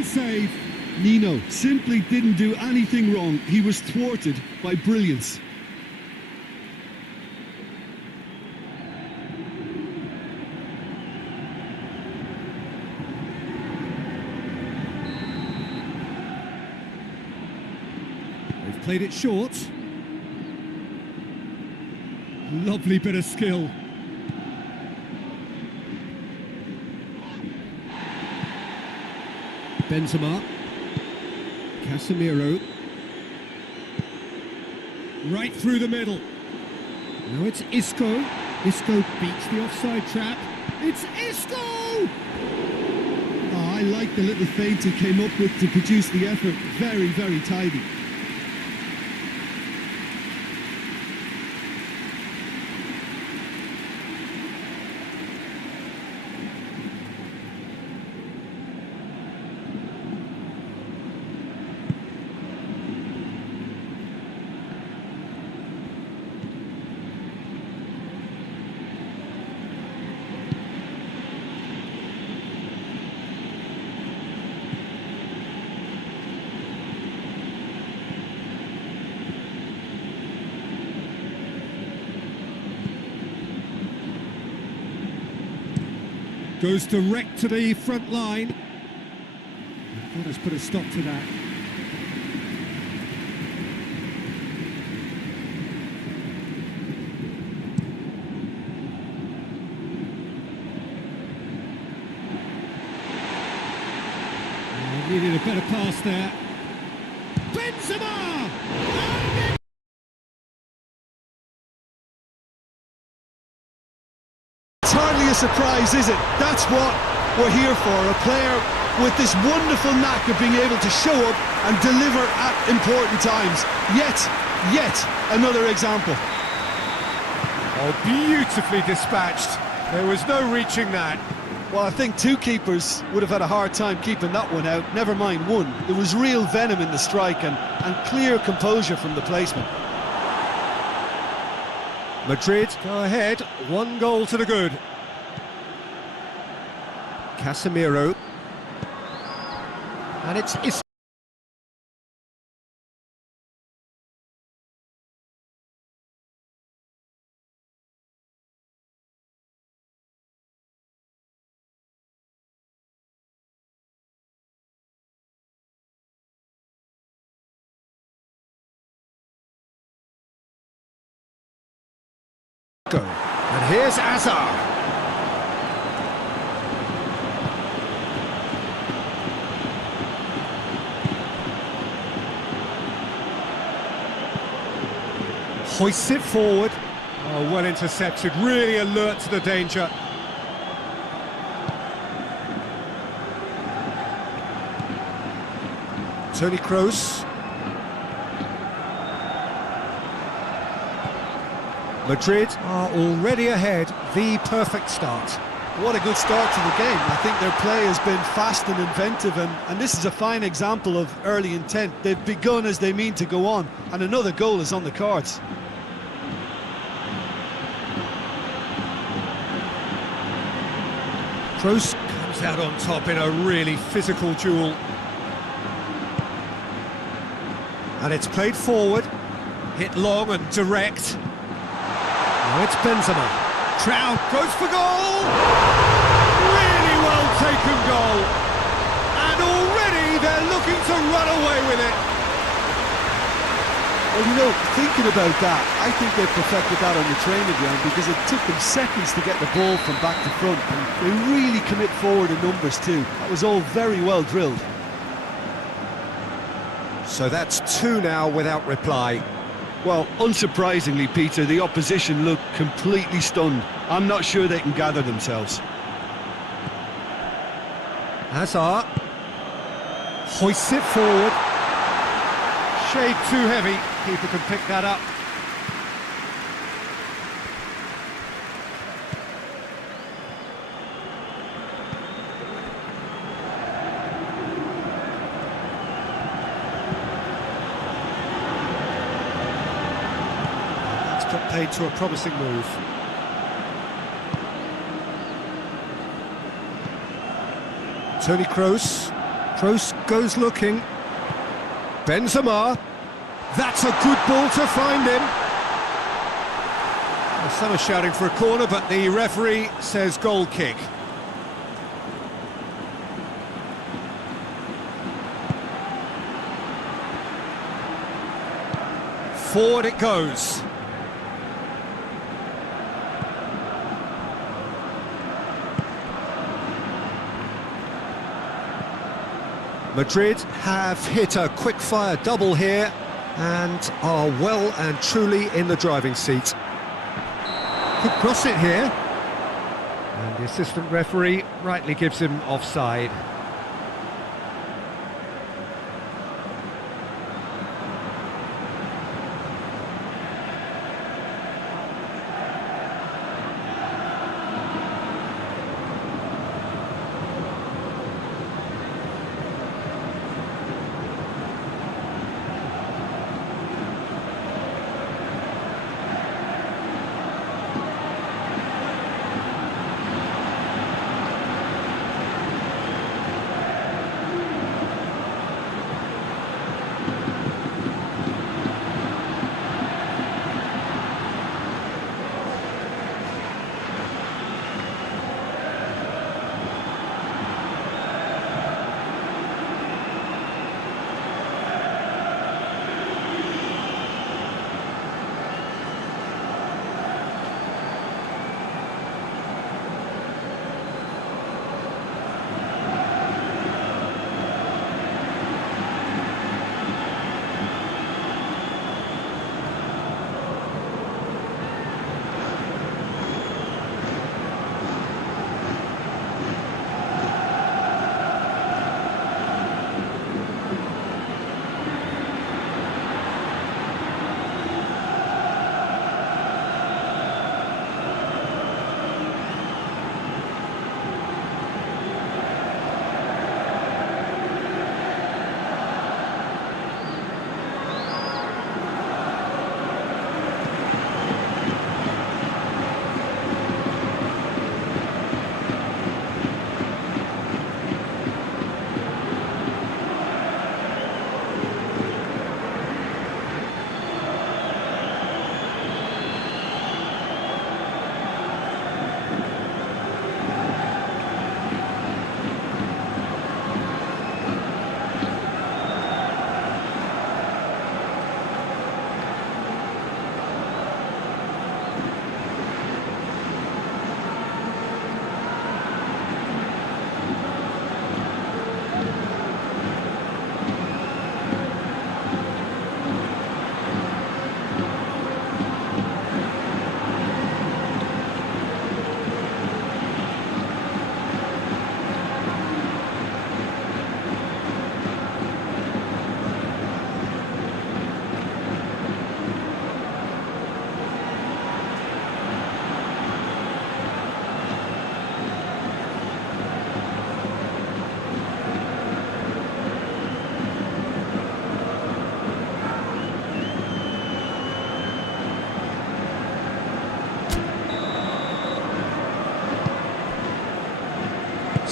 Fine save. Nino simply didn't do anything wrong. He was thwarted by brilliance. They've played it short. Lovely bit of skill. Benzema. Casemiro. Right through the middle. Now it's Isco. Isco beats the offside trap. It's Isco! Oh, I like the little feint he came up with to produce the effort. Very, very tidy. Goes direct to the front line. Let us put a stop to that. Needed a better pass there. Benzema! It's hardly a surprise, is it? That's what we're here for. A player with this wonderful knack of being able to show up and deliver at important times. Yet another example. Oh, beautifully dispatched. There was no reaching that. Well, I think two keepers would have had a hard time keeping that one out, never mind one. There was real venom in the strike and clear composure from the placement. Madrid go ahead, 1 goal to the good. Casemiro. And it's Isco. And here's Hazard. Hoists it forward. Oh, well intercepted, really alert to the danger. Toni Kroos. Madrid are already ahead, the perfect start. What a good start to the game. I think their play has been fast and inventive, and this is a fine example of early intent. They've begun as they mean to go on, and another goal is on the cards. Kroos comes out on top in a really physical duel. And it's played forward, hit long and direct. Now it's Benzema. Trout goes for goal! Really well taken goal. And already they're looking to run away with it. Well, you know, thinking about that, I think they perfected that on the training ground because it took them seconds to get the ball from back to front. And they really commit forward in numbers too. That was all very well drilled. So that's 2 now without reply. Well, unsurprisingly, Peter, the opposition look completely stunned. I'm not sure they can gather themselves. Hazard hoists it forward. Shade too heavy. Keeper can pick that up. Got paid to a promising move. Toni Kroos Kroos goes looking. Benzema. That's a good ball to find him. Well, some are shouting for a corner, but the referee says goal kick. Forward it goes. Madrid have hit a quick-fire double here and are well and truly in the driving seat. Could cross it here. And the assistant referee rightly gives him offside.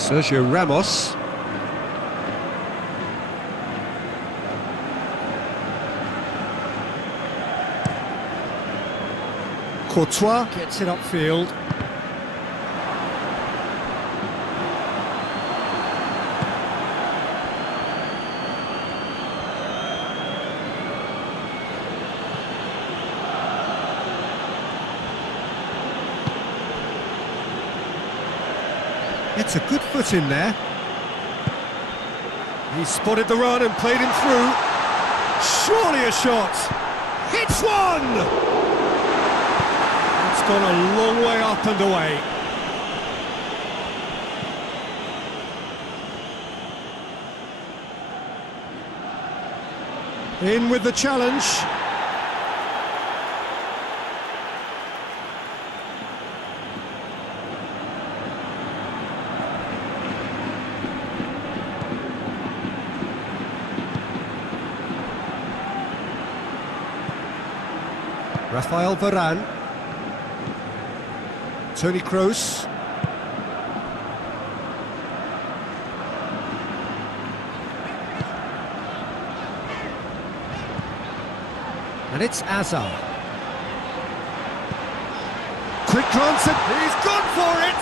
Sergio Ramos. Courtois gets it upfield. It's a good foot in there. He spotted the run and played him through. Surely a shot. Hits one! It's gone a long way up and away. In with the challenge. Rafael Varane. Toni Kroos. And it's Azar. Quick glance and he's gone for it!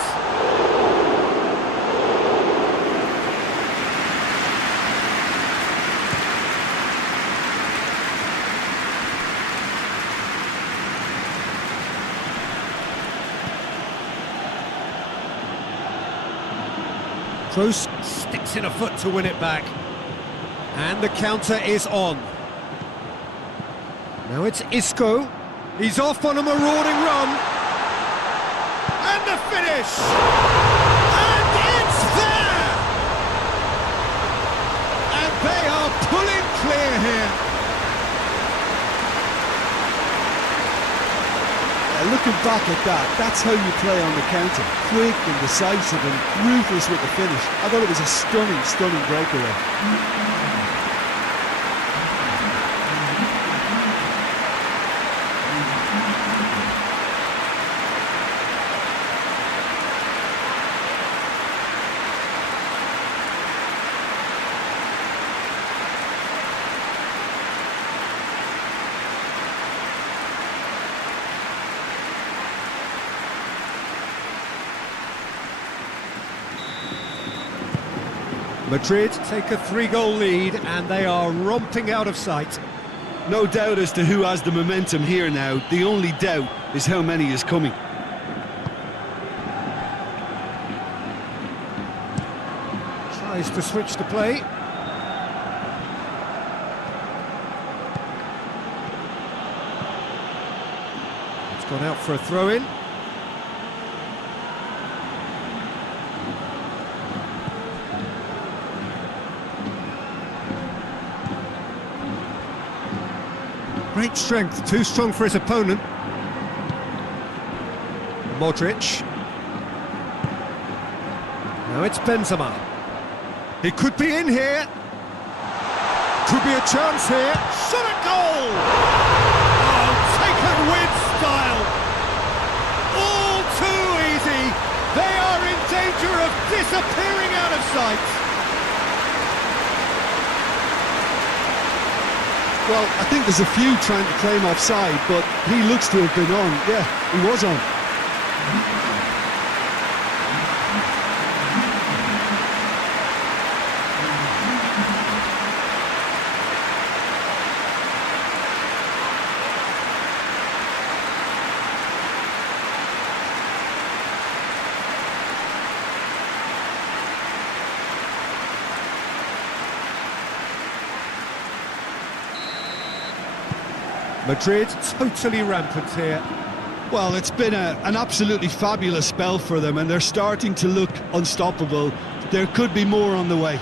Kroos sticks in a foot to win it back. And the counter is on. Now it's Isco. He's off on a marauding run. And the finish! And it's there! And they are pulling clear here. Looking back at that, that's how you play on the counter. Quick and decisive and ruthless with the finish. I thought it was a stunning, stunning breakaway. Madrid take a 3-goal lead and they are romping out of sight. No doubt as to who has the momentum here now. The only doubt is how many is coming. Tries to switch the play. It's gone out for a throw-in. Great strength, too strong for his opponent. Modric. Now it's Benzema. He could be in here. Could be a chance here. Shot at goal! Oh, taken with style. All too easy. They are in danger of disappearing out of sight. Well, I think there's a few trying to claim offside, but he looks to have been on. Yeah, he was on. Madrid totally rampant here. Well, it's been an absolutely fabulous spell for them, and they're starting to look unstoppable. There could be more on the way.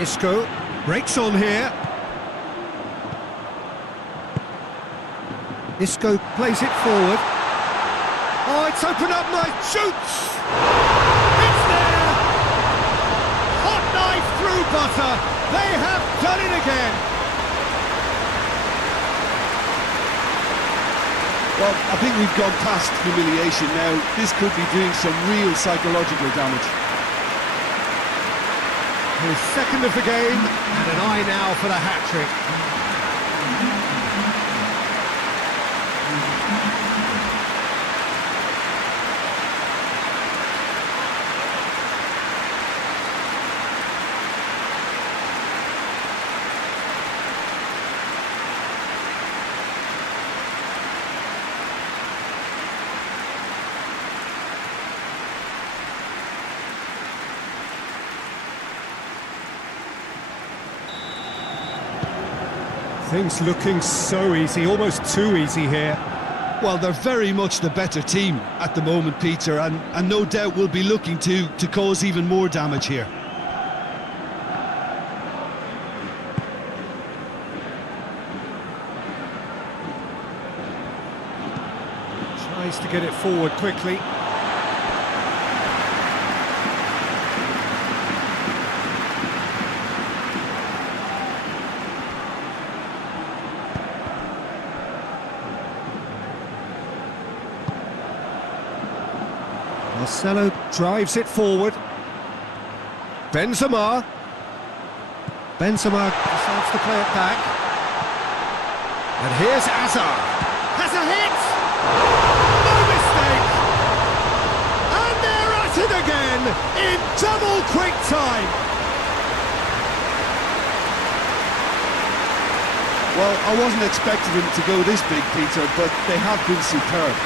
Isco breaks on here. Isco plays it forward. Oh, it's opened up, nice, shoots! It's there! Hot knife through butter! They have done it again! Well, I think we've gone past humiliation now. This could be doing some real psychological damage. His second of the game, and an eye now for the hat-trick. Things looking so easy, almost too easy here. Well, they're very much the better team at the moment, Peter, and no doubt will be looking to cause even more damage here. Tries to get it forward quickly. Marcelo drives it forward. Benzema. Benzema decides to play it back. And here's Hazard. Has a hit! No mistake! And they're at it again in double quick time. Well, I wasn't expecting them to go this big, Peter, but they have been superb.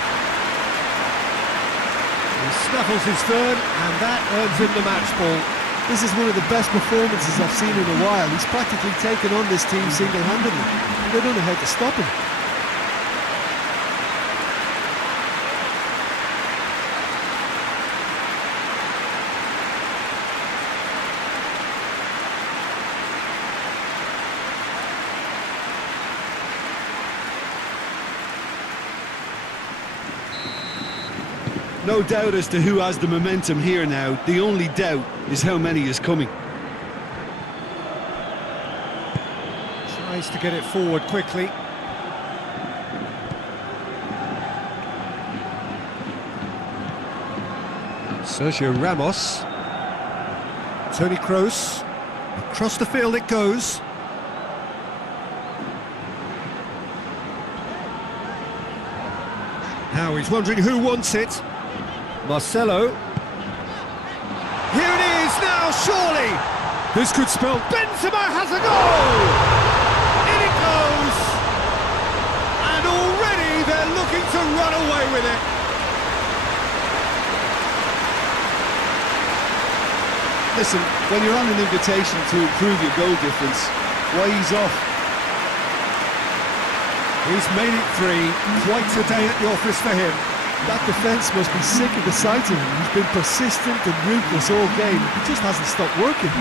He snuffles his third, and that earns him the match ball. This is one of the best performances I've seen in a while. He's practically taken on this team single-handedly. They don't know how to stop him. No doubt as to who has the momentum here now. The only doubt is how many is coming. Tries to get it forward quickly. Sergio Ramos. Toni Kroos. Across the field it goes. Now he's wondering who wants it. Marcelo. Here it is now, surely! This could spell Benzema has a goal! In it goes! And already they're looking to run away with it. Listen, when you're on an invitation to improve your goal difference, why ease off? He's made it three. Quite a day at the office for him. That defence must be sick of the sight of him. He's been persistent and ruthless all game. He just hasn't stopped working.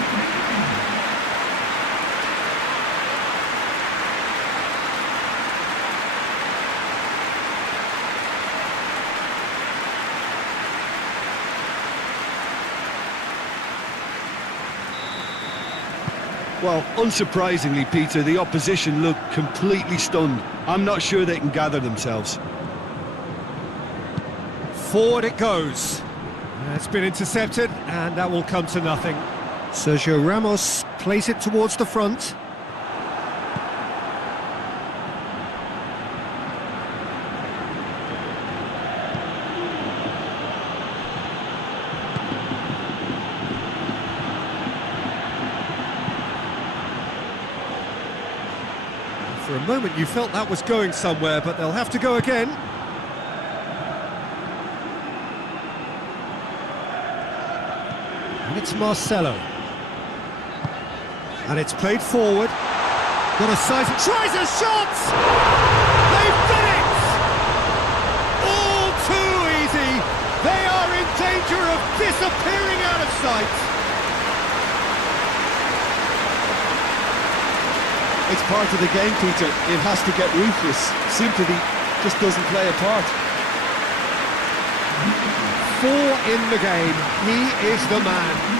Well, unsurprisingly, Peter, the opposition look completely stunned. I'm not sure they can gather themselves. Forward it goes. It's been intercepted, and that will come to nothing. Sergio Ramos plays it towards the front. For a moment you felt that was going somewhere, but they'll have to go again. And it's Marcelo. And it's played forward. Got a size, tries a shot! They've done it! All too easy. They are in danger of disappearing out of sight. It's part of the game, Peter. It has to get ruthless. Sympathy just doesn't play a part. 4 in the game. He is the man.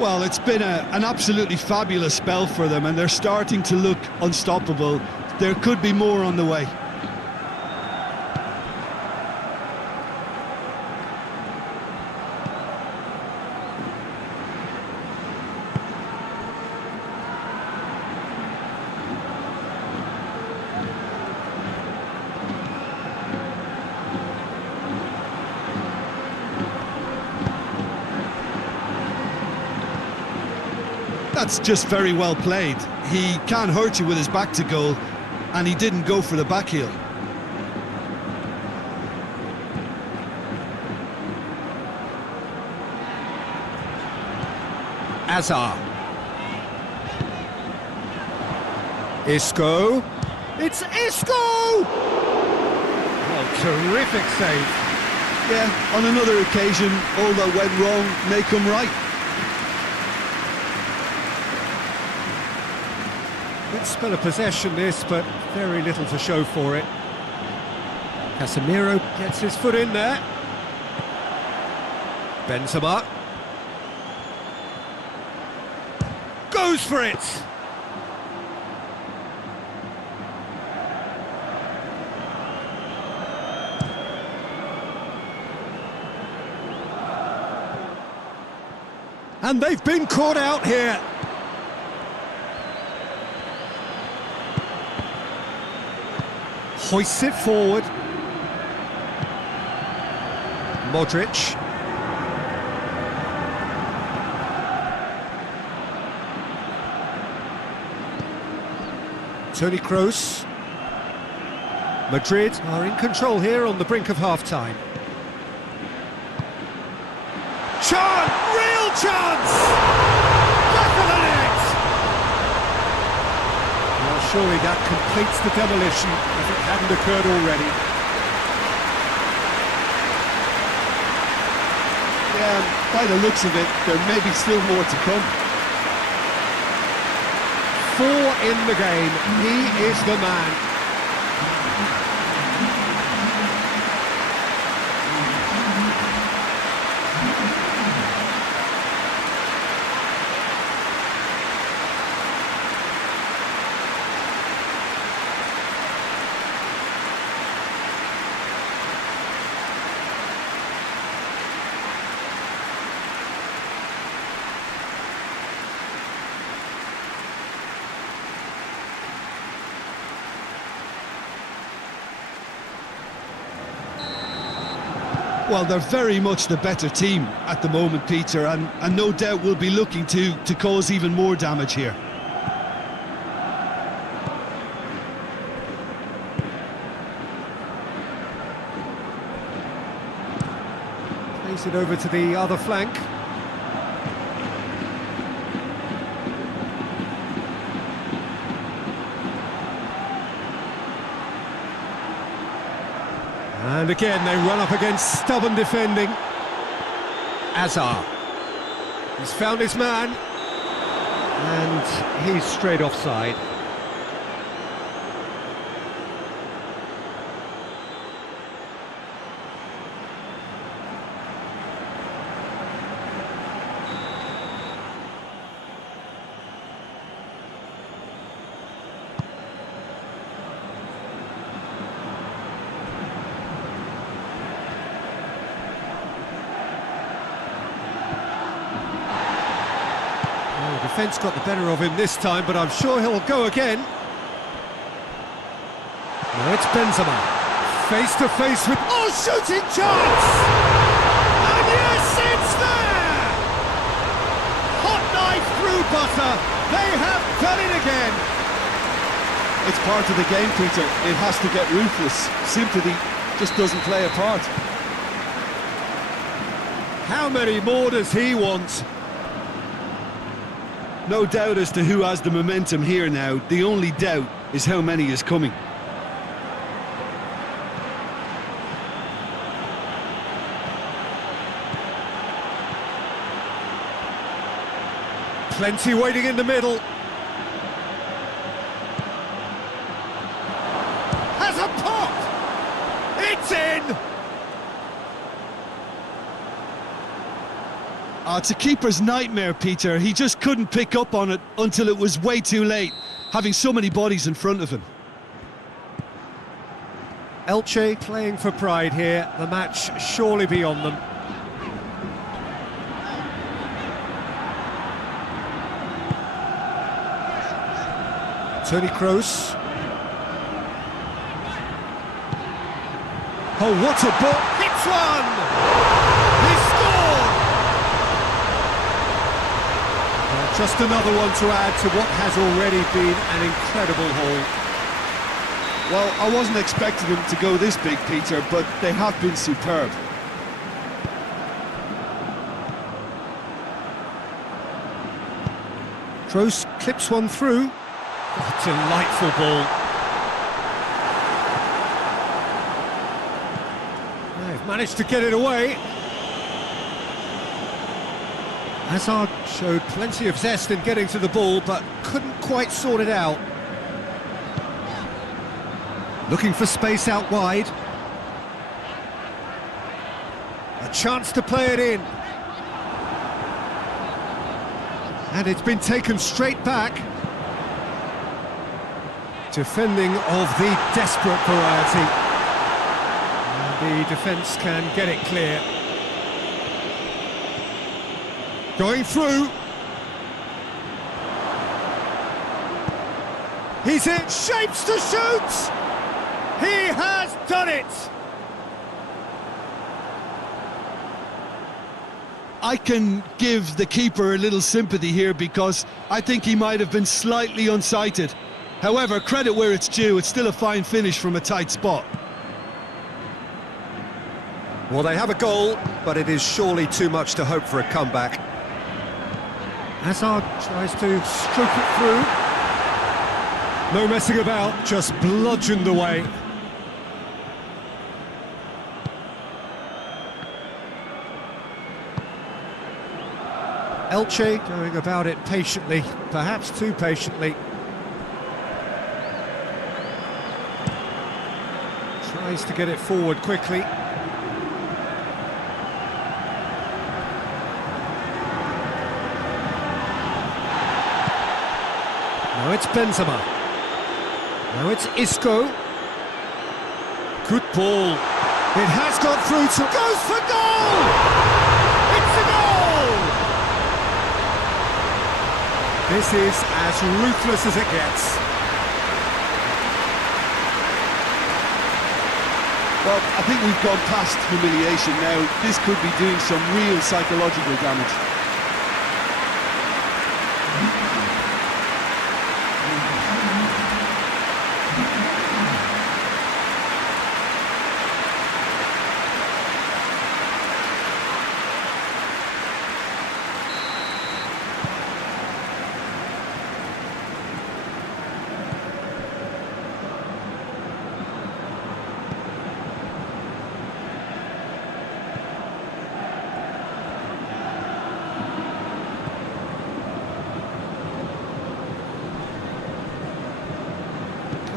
Well, it's been an absolutely fabulous spell for them, and they're starting to look unstoppable. There could be more on the way. That's just very well played. He can't hurt you with his back to goal, and he didn't go for the back heel. Hazard. Isco. It's Isco! Well, Terrific save. Yeah, on another occasion, all that went wrong may come right. Good spell of possession this, but very little to show for it. Casemiro gets his foot in there. Benzema goes for it. And they've been caught out here. Hoists it forward. Modric. Toni Kroos. Madrid are in control here on the brink of half-time. Chance! Real chance! Back of the net! Well, surely that completes the demolition if it hadn't occurred already. Yeah, by the looks of it, there may be still more to come. 4 in the game. He is the man. Well, they're very much the better team at the moment, Peter, and no doubt will be looking to cause even more damage here. Plays it over to the other flank. And again, they run up against stubborn defending. Azar. He's found his man. And he's straight offside. Defence got the better of him this time, but I'm sure he'll go again. Now it's Benzema, face to face with... Oh, shooting chance! And yes, it's there! Hot knife through butter. They have done it again. It's part of the game, Peter. It has to get ruthless. Sympathy just doesn't play a part. How many more does he want? No doubt as to who has the momentum here now. The only doubt is how many is coming. Plenty waiting in the middle. Has a pop! It's in! It's a keeper's nightmare, Peter. He just couldn't pick up on it until it was way too late, having so many bodies in front of him. Elche playing for pride here. The match surely beyond them. Toni Kroos. Oh, what a ball! Hits one! He scored! Well, just another one to add to what has already been an incredible haul. Well, I wasn't expecting them to go this big, Peter, but they have been superb. Kroos clips one through. What a delightful ball. Managed to get it away. Hazard showed plenty of zest in getting to the ball, but couldn't quite sort it out. Looking for space out wide. A chance to play it in. And it's been taken straight back. Defending of the desperate variety. And the defence can get it clear. Going through. He's in, shapes to shoot! He has done it! I can give the keeper a little sympathy here because I think he might have been slightly unsighted. However, credit where it's due, it's still a fine finish from a tight spot. Well, they have a goal, but it is surely too much to hope for a comeback. Hazard tries to stroke it through. No messing about, just bludgeoned away. Elche going about it patiently, perhaps too patiently. Tries to get it forward quickly. Now it's Benzema. Now it's Isco. Good ball. It has got through to... Goes for goal! It's a goal! This is as ruthless as it gets. Well, I think we've gone past humiliation now. This could be doing some real psychological damage.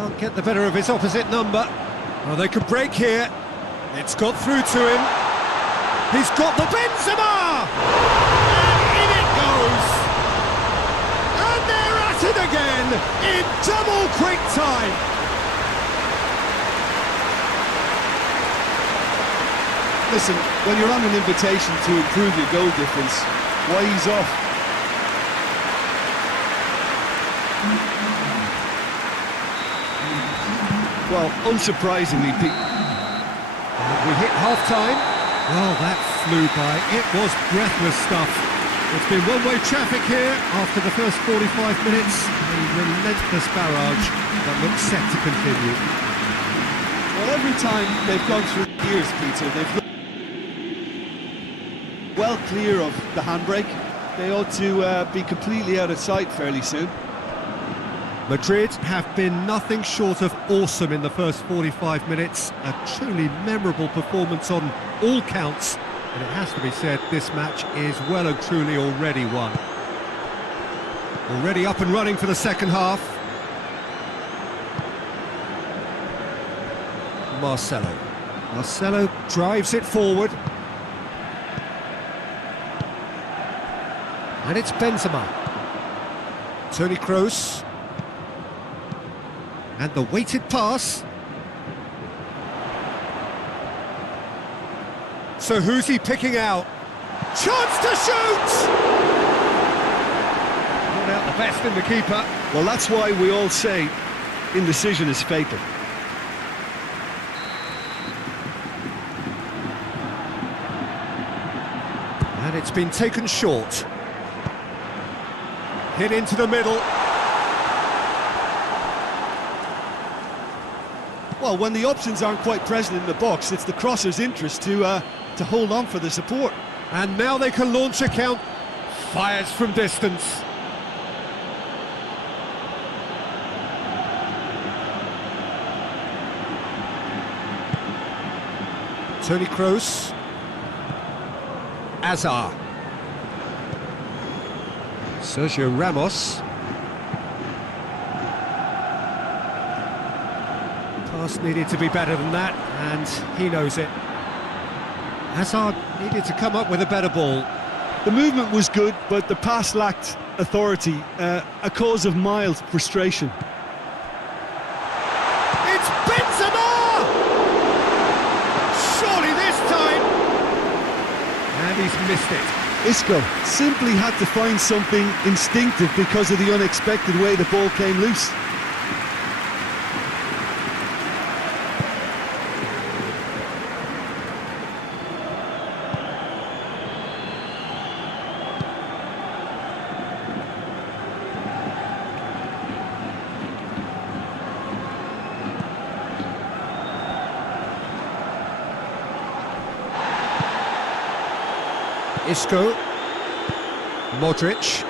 Can't get the better of his opposite number. Well, they could break here. It's got through to him. He's got the Benzema! And in it goes! And they're at it again in double quick time. Listen, when you're on an invitation to improve your goal difference, why ease off? Well, unsurprisingly, We hit half-time. Well, that flew by. It was breathless stuff. It's been one-way traffic here after the first 45 minutes. A relentless barrage that looks set to continue. well, every time they've gone through the years, Peter, they've looked well clear of the handbrake. They ought to be completely out of sight fairly soon. Madrid have been nothing short of awesome in the first 45 minutes. A truly memorable performance on all counts. And it has to be said, this match is well and truly already won. Already up and running for the second half. Marcelo drives it forward. And it's Benzema. Toni Kroos. And the weighted pass. So who's he picking out? Chance to shoot! Not out the best in the keeper. Well, that's why we all say indecision is fatal. And it's been taken short. Hit into the middle. Well, when the options aren't quite present in the box, it's the crosser's interest to hold on for the support. And now they can launch a count. Fires from distance. Toni Kroos. Azar. Sergio Ramos. Pass needed to be better than that, and he knows it. Hazard needed to come up with a better ball. The movement was good, but the pass lacked authority, a cause of mild frustration. It's Benzema! Surely this time! And he's missed it. Isco simply had to find something instinctive because of the unexpected way the ball came loose. Isco. Modric.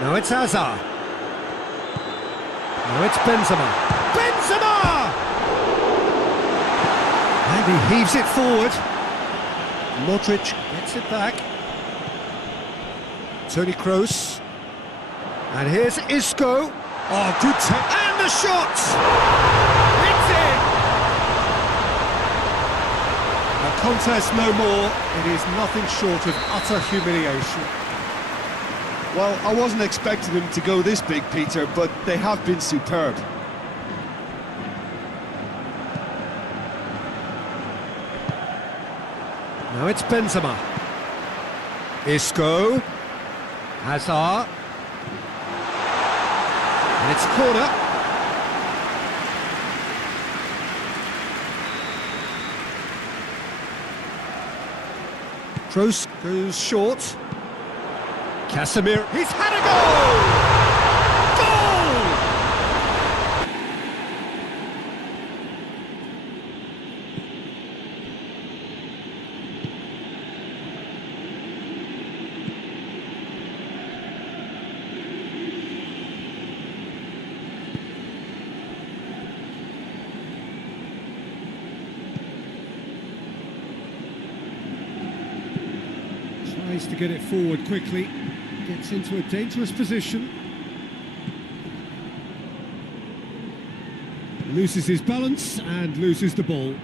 Now it's Hazard. Now it's Benzema. Benzema! And he heaves it forward. Modric gets it back. Toni Kroos. And here's Isco. Oh, good take. And the shot! It's in! A contest no more. It is nothing short of utter humiliation. Well, I wasn't expecting them to go this big, Peter, but they have been superb. Now it's Benzema. Isco. Hazard. And it's corner. Kroos goes short. Casemiro, he's had a goal! Goal! Tries to get it forward quickly. Gets into a dangerous position. Loses his balance and loses the ball.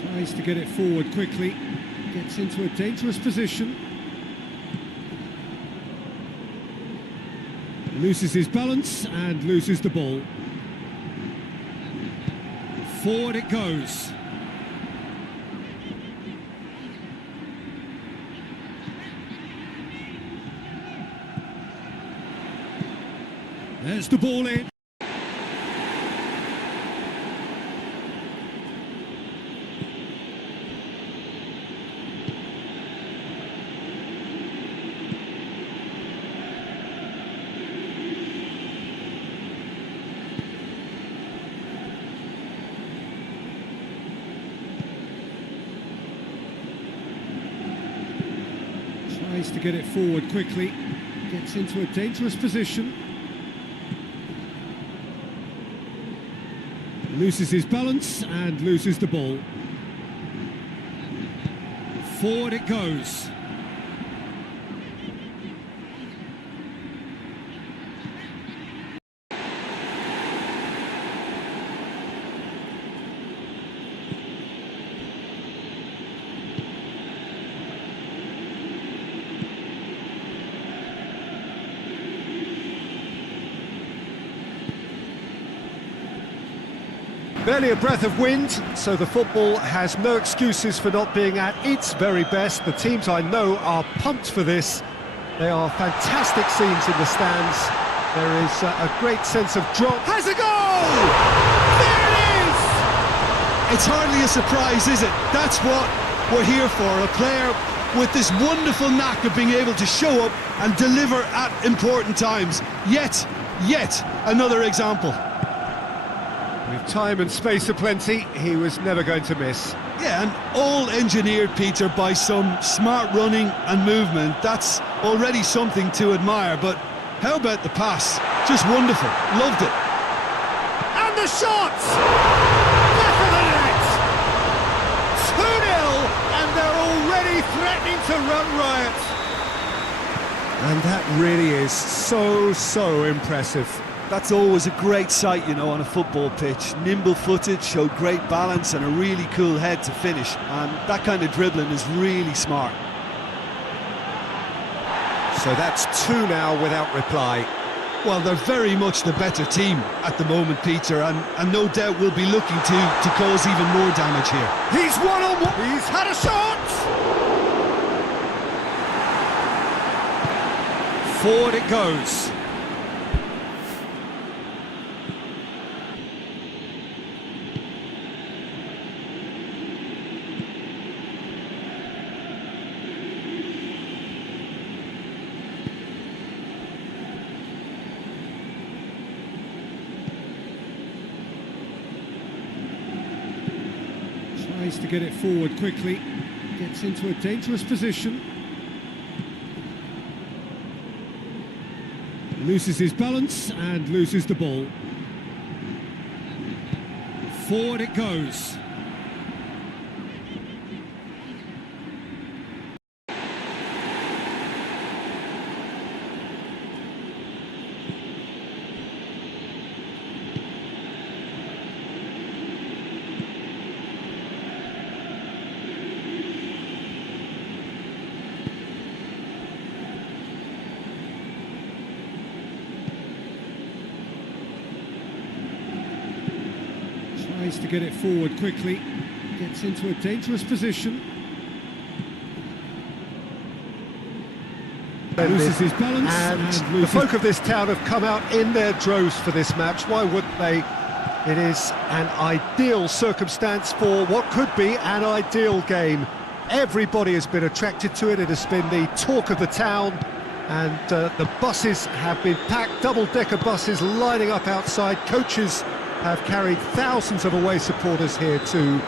Tries to get it forward quickly. Gets into a dangerous position. Loses his balance and loses the ball. Forward it goes. There's the ball in. Tries to get it forward quickly. Gets into a dangerous position. Loses his balance and loses the ball. Forward it goes. Barely a breath of wind, so the football has no excuses for not being at its very best. The teams I know are pumped for this. They are fantastic scenes in the stands. There is a great sense of drop. Has a goal! There it is! It's hardly a surprise, is it? That's what we're here for. A player with this wonderful knack of being able to show up and deliver at important times. Yet another example. With time and space aplenty, he was never going to miss. Yeah, and all engineered, Peter, by some smart running and movement. That's already something to admire, but how about the pass? Just wonderful. Loved it. And the shot! Back of the net! 2-0, and they're already threatening to run riot. And that really is so impressive. That's always a great sight, you know, on a football pitch. Nimble-footed, showed great balance and a really cool head to finish. And that kind of dribbling is really smart. So that's 2 now without reply. Well, they're very much the better team at the moment, Peter, and no doubt will be looking to cause even more damage here. He's one-on-one. He's had a shot! Forward it goes. Tries to get it forward quickly, gets into a dangerous position. Loses his balance and loses the ball. Forward it goes. Tries to get it forward quickly, gets into a dangerous position. Loses his balance and the folk of this town have come out in their droves for this match. Why wouldn't they? It is an ideal circumstance for what could be an ideal game. Everybody has been attracted to it. It has been the talk of the town, and the buses have been packed, double-decker buses lining up outside. Coaches have carried thousands of away supporters here too,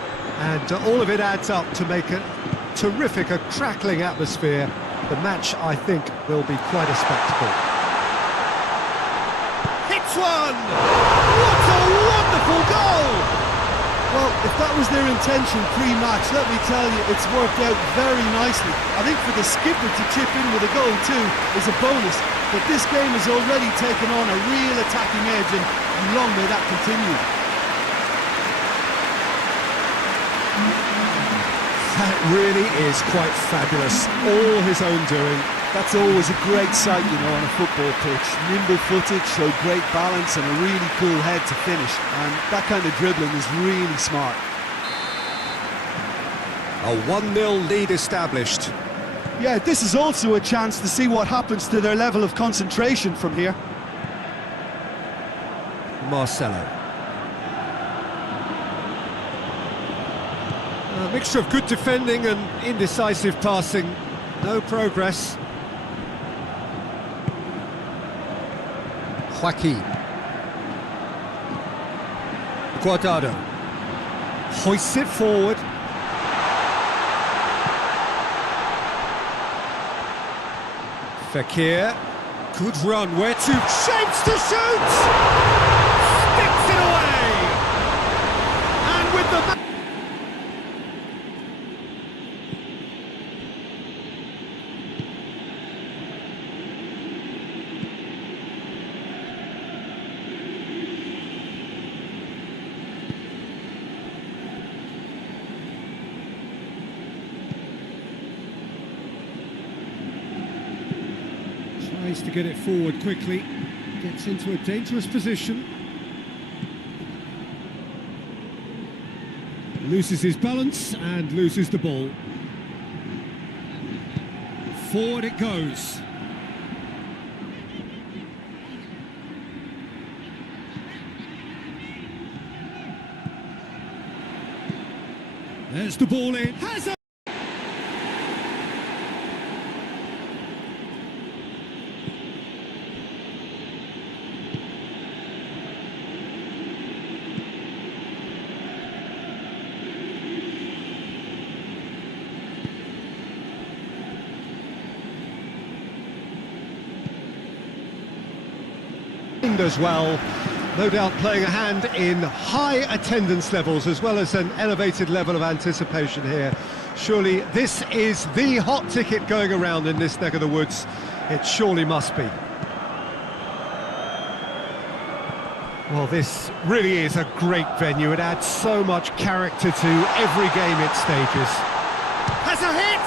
and all of it adds up to make a terrific, a crackling atmosphere. The match, I think, will be quite a spectacle. Hits one! What a wonderful goal! Well, if that was their intention pre-match, let me tell you, it's worked out very nicely. I think for the skipper to chip in with a goal too is a bonus, but this game has already taken on a real attacking edge, and long may that continue. That really is quite fabulous. All his own doing. That's always a great sight, you know, on a football pitch. Nimble-footed, showed great balance and a really cool head to finish. And that kind of dribbling is really smart. A 1-0 lead established. Yeah, this is also a chance to see what happens to their level of concentration from here. Marcelo. A mixture of good defending and indecisive passing. No progress. Joaquin. Guardado. Hoists it forward. Fekir. Good run. Where to? Shapes to shoot! Sticks it away! And with the... Tries to get it forward quickly, gets into a dangerous position. Loses his balance and loses the ball. Forward it goes. There's the ball in. Has a... crowd as well. No doubt playing a hand in high attendance levels as well as an elevated level of anticipation here. Surely this is the hot ticket going around in this neck of the woods. It surely must be. Well, this really is a great venue. It adds so much character to every game it stages. Has a hit!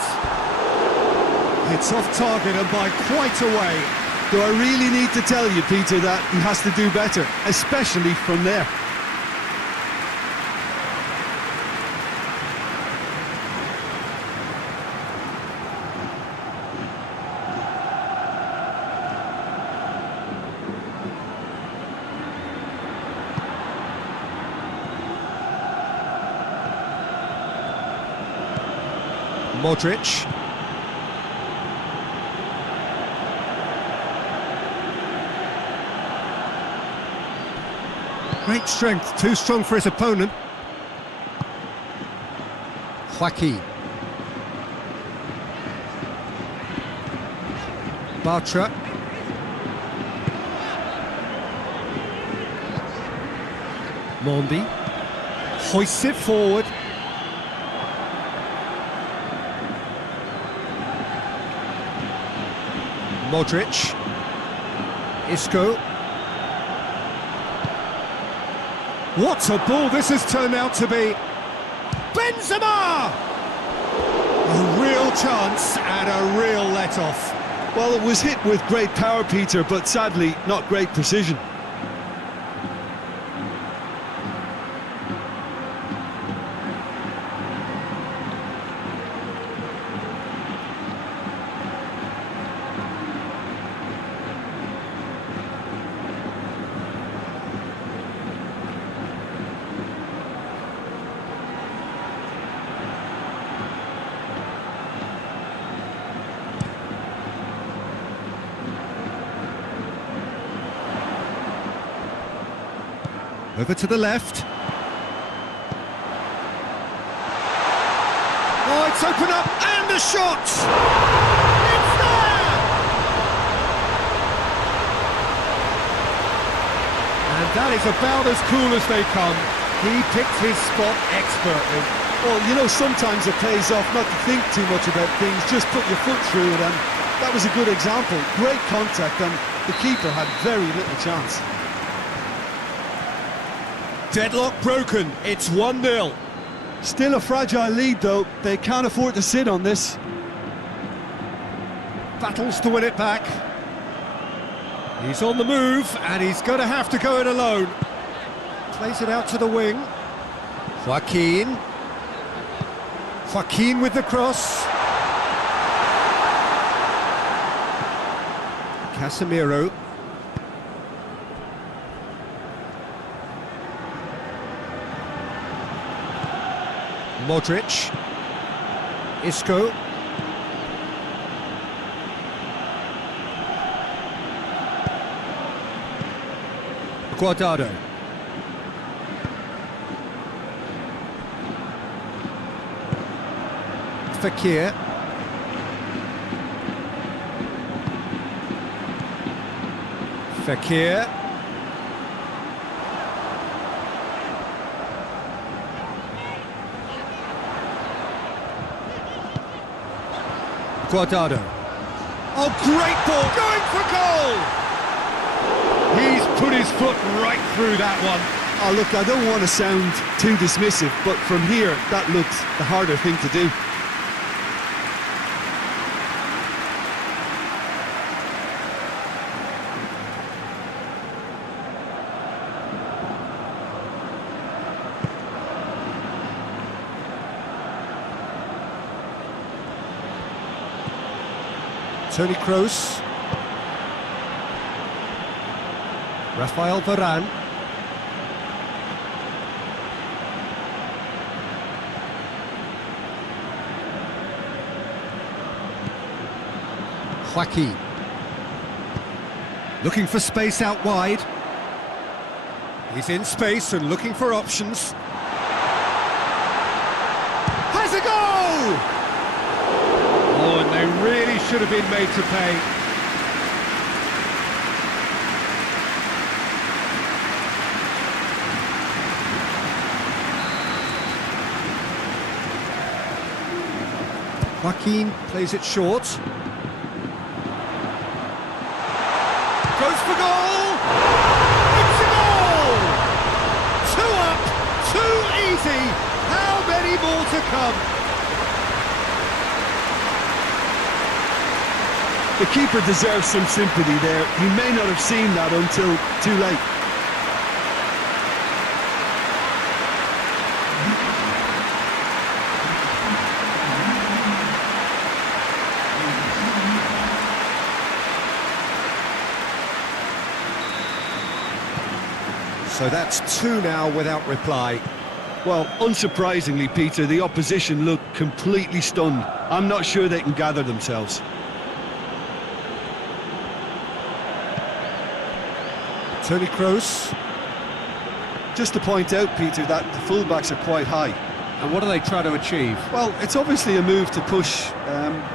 It's off target and by quite a way. Do I really need to tell you, Peter, that he has to do better, especially from there? Modric. Great strength, too strong for his opponent. Joaquin. Bartra. Mondi. Hoists it forward. Modric. Isco. What a ball this has turned out to be. Benzema! A real chance and a real let-off. Well, it was hit with great power, Peter, but sadly not great precision. Over to the left. Oh, it's open up, and the shot! It's there! And that is about as cool as they come. He picked his spot expertly. Well, you know, sometimes it pays off not to think too much about things, just put your foot through it, and that was a good example. Great contact, and the keeper had very little chance. Deadlock broken, it's 1-0. Still a fragile lead, though. They can't afford to sit on this. Battles to win it back. He's on the move, and he's going to have to go it alone. Plays it out to the wing. Joaquin. Joaquin with the cross. Casemiro. Modric. Isco. Guardado. Fekir. Fekir. Guardado. Oh, great ball, going for goal! He's put his foot right through that one. Oh, look, I don't want to sound too dismissive, but from here, that looks the harder thing to do. Toni Kroos. Rafael Varane. Joaquin. Looking for space out wide. He's in space and looking for options. Has a goal! Oh, and they really should have been made to pay. Joaquin plays it short. Goes for goal! It's a goal! 2 up, 2 easy. How many more to come? The keeper deserves some sympathy there. He may not have seen that until too late. So that's 2 now without reply. Well, unsurprisingly, Peter, the opposition look completely stunned. I'm not sure they can gather themselves. Toni Kroos. Just to point out, Peter, that the fullbacks are quite high. And what do they try to achieve? Well, it's obviously a move to push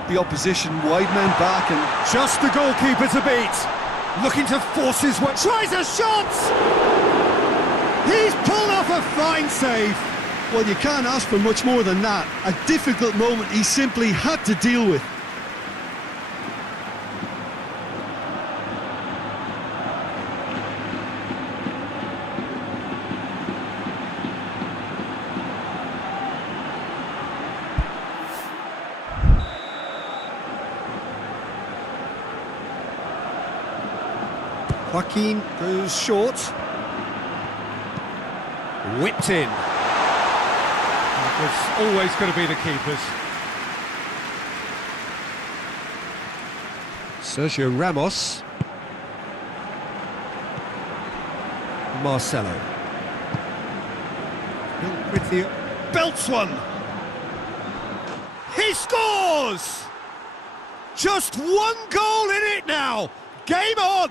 the opposition wide men back and... Just the goalkeeper to beat. Looking to force his way. Tries a shot! He's pulled off a fine save. Well, you can't ask for much more than that. A difficult moment he simply had to deal with. Joaquin goes short. Whipped in. That was always going to be the keepers. Sergio Ramos. Marcelo. With the belts one. He scores! Just 1 goal in it now. Game on.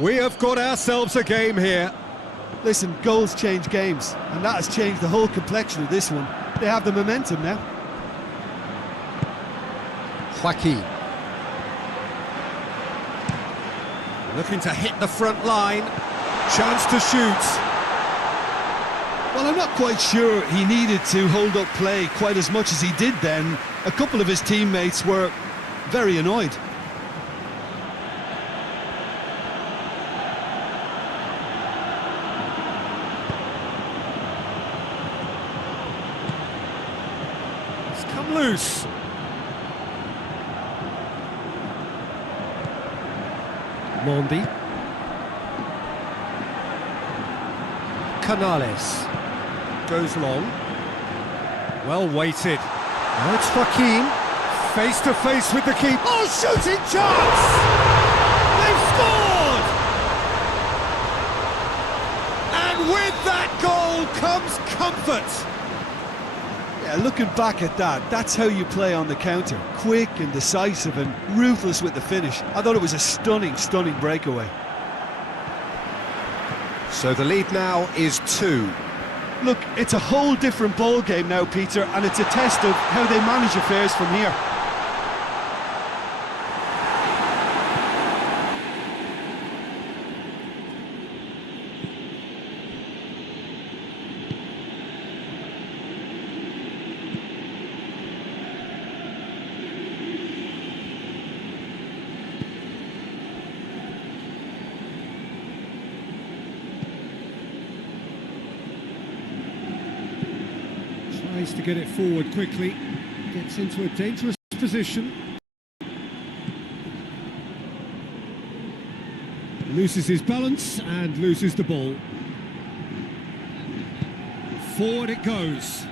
We have got ourselves a game here. Listen, goals change games, and that has changed the whole complexion of this one. They have the momentum now. Joaquin. Looking to hit the front line. Chance to shoot. Well, I'm not quite sure he needed to hold up play quite as much as he did then. A couple of his teammates were very annoyed. Loose. Mondi. Canales. Goes long. Well weighted. Now it's Joaquin. Face to face with the keeper. Oh, shooting chance! They've scored! And with that goal comes comfort. Yeah, looking back at that, that's how you play on the counter. Quick and decisive and ruthless with the finish. I thought it was a stunning, stunning breakaway. So the lead now is 2. Look, it's a whole different ball game now, Peter, and it's a test of how they manage affairs from here. Tries to get it forward quickly, gets into a dangerous position. Loses his balance and loses the ball. Forward it goes.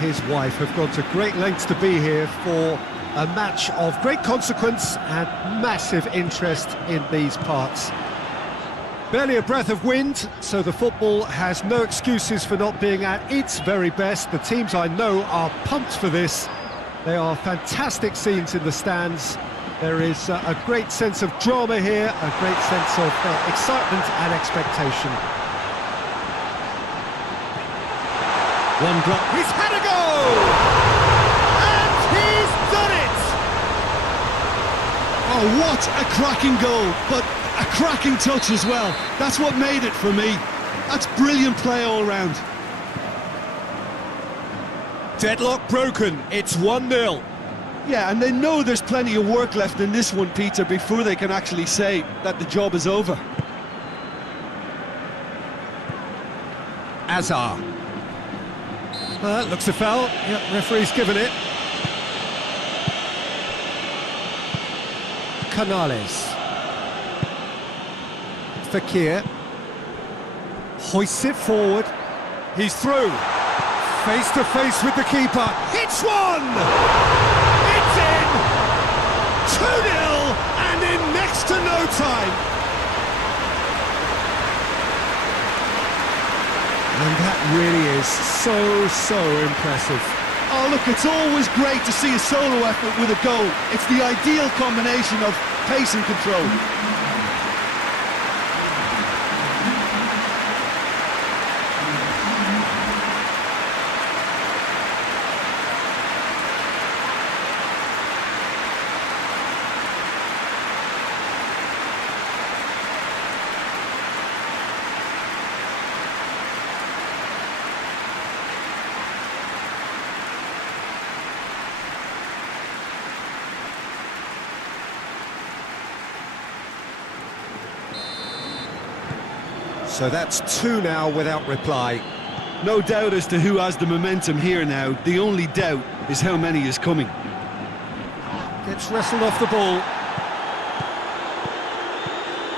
His wife have gone to great lengths to be here for a match of great consequence and massive interest in these parts. Barely a breath of wind, so the football has no excuses for not being at its very best. The teams I know are pumped for this, They are fantastic scenes in the stands. There is a great sense of drama here, a great sense of excitement and expectation. One block, he's had a go! And he's done it! Oh, what a cracking goal, but a cracking touch as well. That's what made it for me. That's brilliant play all round. Deadlock broken, it's 1-0. Yeah, and they know there's plenty of work left in this one, Peter, before they can actually say that the job is over. Azar. Looks a foul. Yep, referee's given it. Canales. Fakir. Hoists it forward. He's through. Face to face with the keeper. Hits one! It's in! 2-0 and in next to no time. And that really is so impressive. Oh, look, it's always great to see a solo effort with a goal. It's the ideal combination of pace and control. So that's 2 now without reply. No doubt as to who has the momentum here now. The only doubt is how many is coming. Gets wrestled off the ball.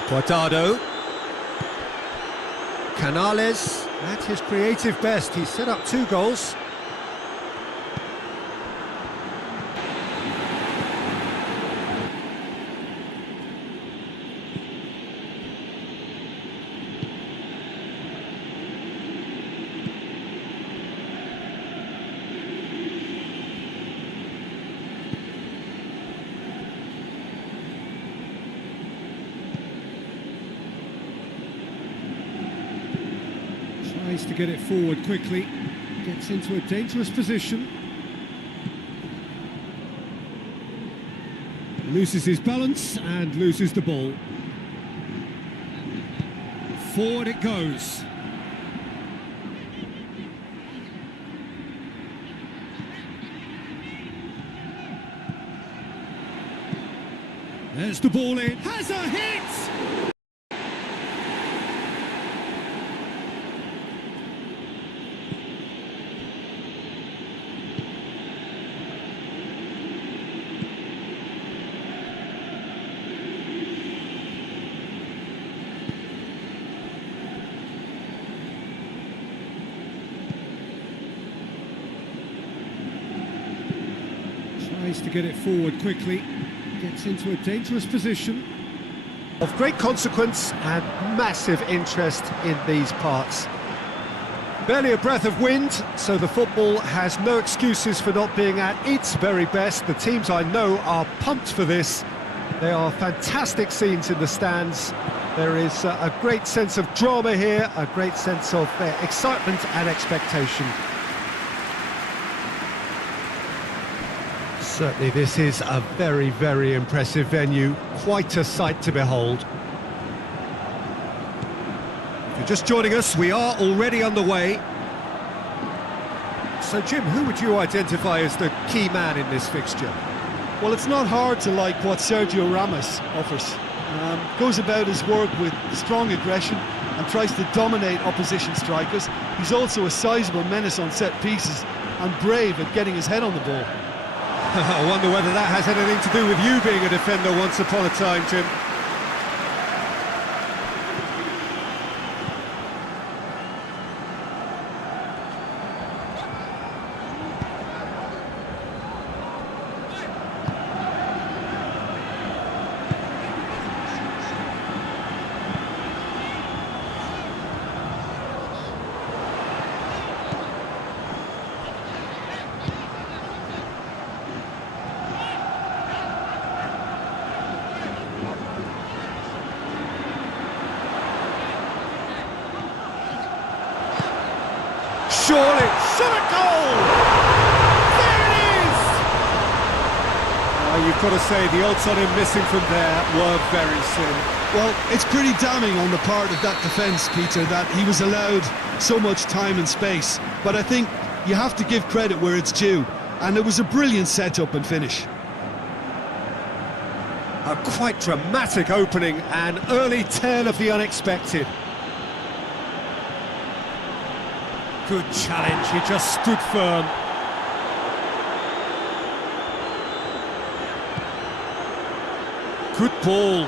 Guardado. Canales, at his creative best, he's set up 2 goals. Tries to get it forward quickly, gets into a dangerous position. Loses his balance and loses the ball. Forward it goes. There's the ball in. Has a hit! Tries to get it forward quickly, gets into a dangerous position. Of great consequence and massive interest in these parts. Barely a breath of wind, so the football has no excuses for not being at its very best. The teams I know are pumped for this. They are fantastic scenes in the stands. There is a great sense of drama here, a great sense of excitement and expectation. Certainly this is a very impressive venue, quite a sight to behold. If you're just joining us, we are already underway. So Jim, who would you identify as the key man in this fixture? Well, it's not hard to like what Sergio Ramos offers. Goes about his work with strong aggression and tries to dominate opposition strikers. He's also a sizable menace on set pieces and brave at getting his head on the ball. I wonder whether that has anything to do with you being a defender once upon a time, Jim. surely, shot a goal! There it is! You've got to say, the odds on him missing from there were very slim. Well, it's pretty damning on the part of that defence, Peter, that he was allowed so much time and space. But I think you have to give credit where it's due, and it was a brilliant set-up and finish. A quite dramatic opening, an early tale of the unexpected. Good challenge, he just stood firm. Good ball.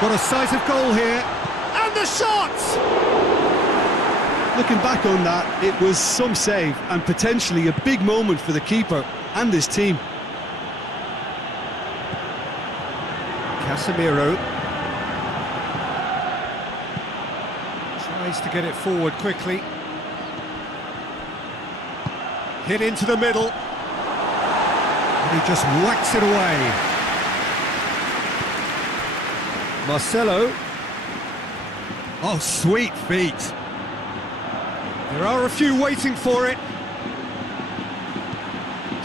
Got a sight of goal here. And the shot! Looking back on that, it was some save and potentially a big moment for the keeper and his team. Casemiro tries to get it forward quickly. Hit into the middle. And he just whacks it away. Marcelo. Oh, sweet feet. There are a few waiting for it.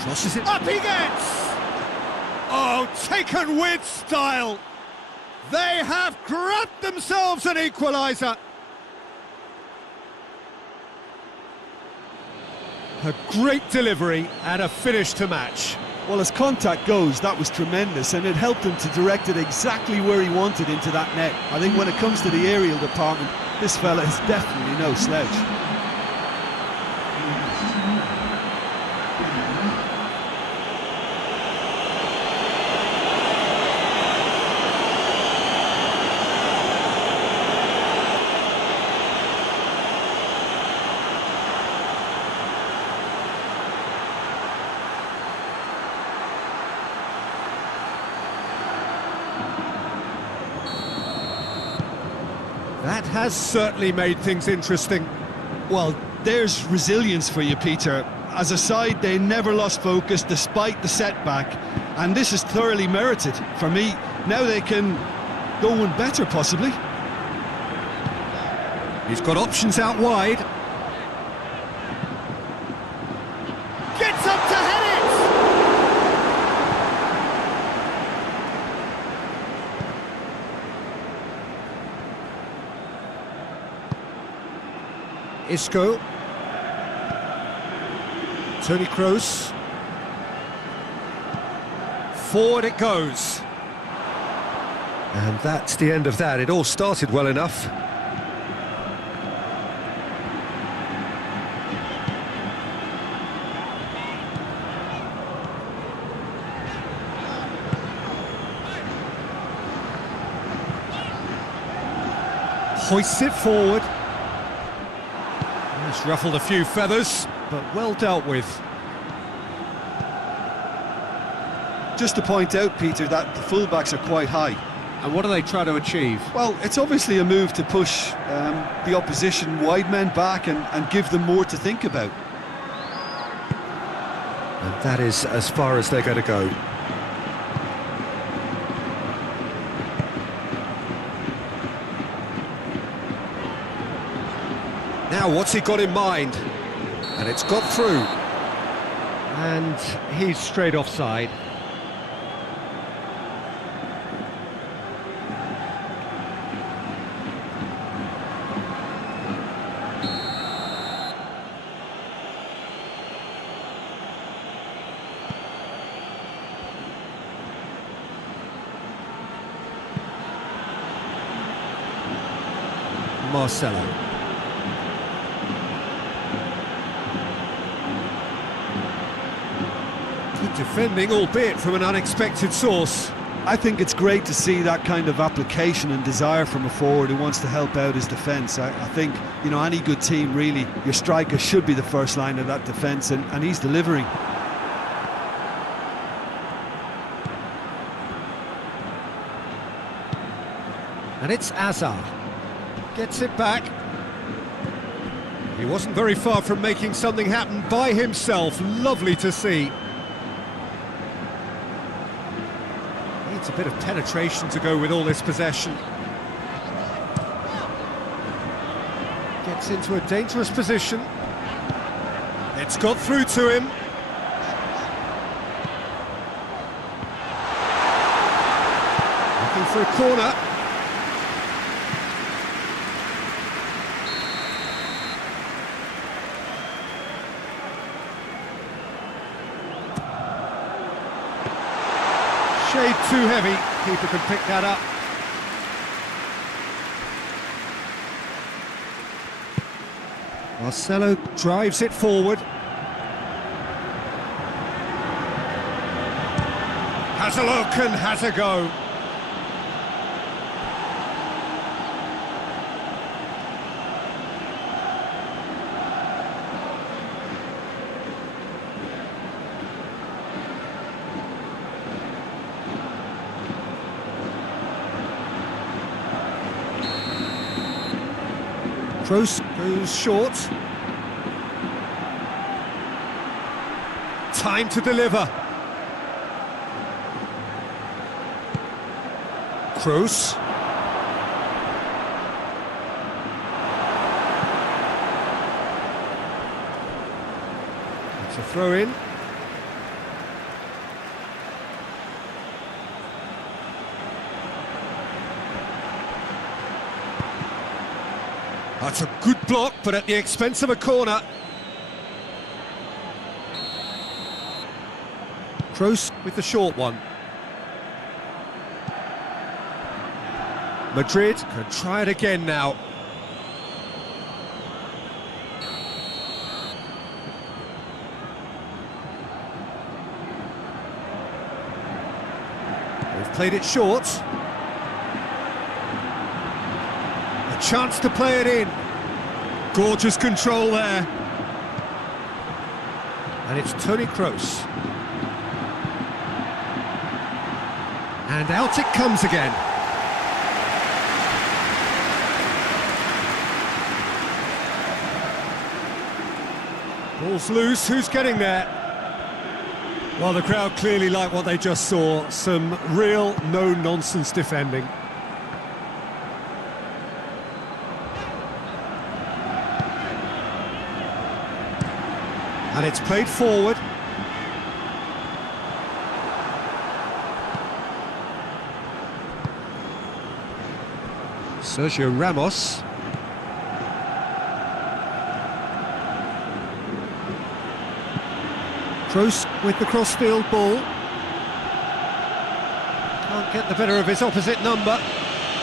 Crosses it up, he gets! Oh, taken with style. They have grabbed themselves an equaliser. A great delivery and a finish to match. Well, as contact goes, that was tremendous, and it helped him to direct it exactly where he wanted into that net. I think when it comes to the aerial department, this fella is definitely no slouch. That has certainly made things interesting. Well, there's resilience for you, Peter. As a side, they never lost focus despite the setback, and this is thoroughly merited. For me, now they can go one better, possibly. He's got options out wide. Gets up to head it! Isco. Toni Kroos. Forward it goes. And that's the end of that. It all started well enough. Hoists it forward. It's ruffled a few feathers, but well dealt with. Just to point out, Peter, that the fullbacks are quite high. And what are they trying to achieve? Well, it's obviously a move to push the opposition wide men back and give them more to think about. And that is as far as they're going to go. Now, what's he got in mind? And it's got through. And he's straight offside. Marcelo. Good defending, albeit from an unexpected source. I think it's great to see that kind of application and desire from a forward who wants to help out his defence. I think, you know, any good team, really, your striker should be the first line of that defence, and he's delivering. And it's Azar. Gets it back. He wasn't very far from making something happen by himself. Lovely to see. Needs a bit of penetration to go with all this possession. Gets Gets into a dangerous position. It's got through to him. Looking for a corner. Shade too heavy. Keeper can pick that up. Marcelo drives it forward. Has a look and has a go. Kroos goes short. Time to deliver. Kroos. It's a throw in. That's a good block, but at the expense of a corner. Kroos with the short one. Madrid can try it again now. They've played it short. A chance to play it in. Gorgeous control there. And it's Toni Kroos. And out it comes again. Ball's loose, who's getting there? Well, the crowd clearly like what they just saw. Some real no-nonsense defending. And it's played forward. Sergio Ramos. Kroos with the cross-field ball. Can't get the better of his opposite number.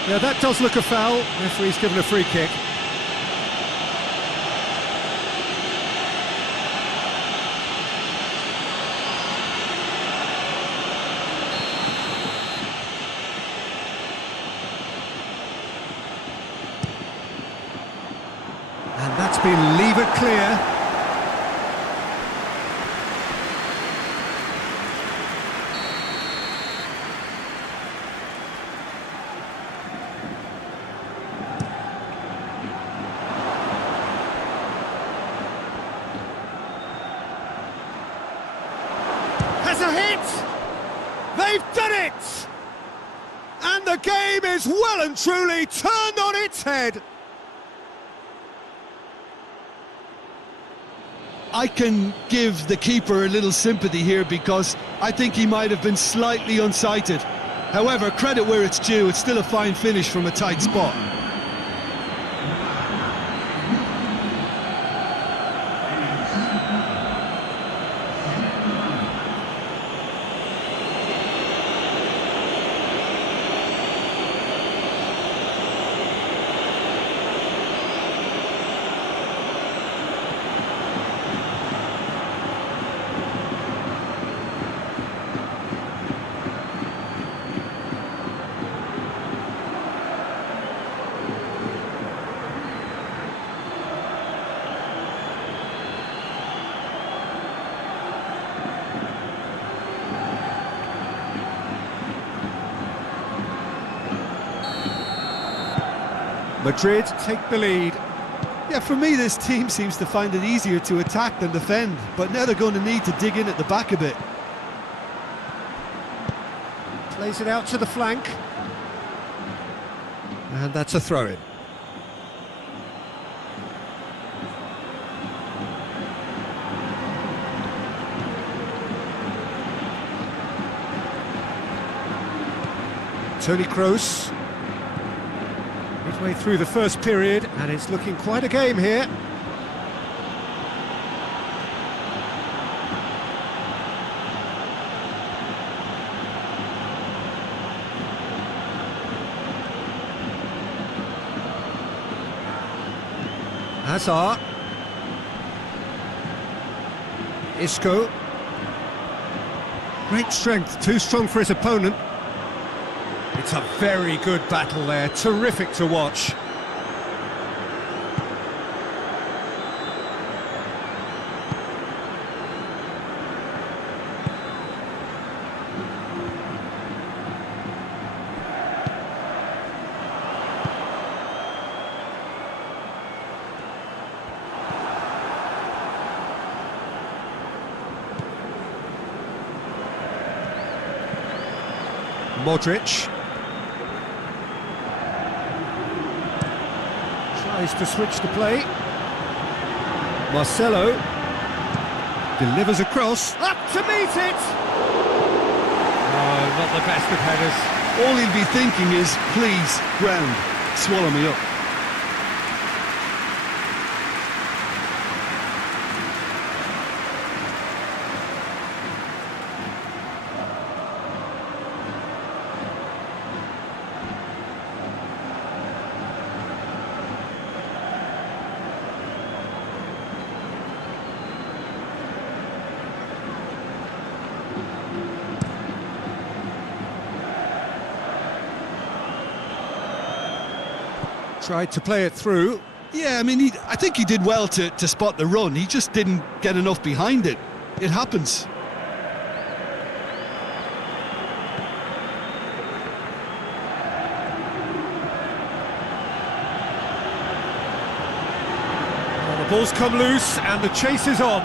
Yeah, that does look a foul. Referee's given a free kick. And that's been levered clear. Has a hit! They've done it! And the game is well and truly turned on its head. I can give the keeper a little sympathy here because I think he might have been slightly unsighted. However, credit where it's due, it's still a fine finish from a tight spot. Madrid take the lead. Yeah, for me, this team seems to find it easier to attack than defend, but now they're going to need to dig in at the back a bit. Plays it out to the flank. And that's a throw-in. Toni Kroos. Midway through the first period, and it's looking quite a game here. Hazard. Isco. Great strength, too strong for his opponent. It's a very good battle there, terrific to watch. Modric. Tries to switch the play. Marcelo. Delivers across. Up to meet it! Oh, not the best of headers. All he'll be thinking is, please, ground, swallow me up. Tried to play it through. Yeah, I mean, I think he did well to spot the run. He just didn't get enough behind it. It happens. Well, the ball's come loose and the chase is on.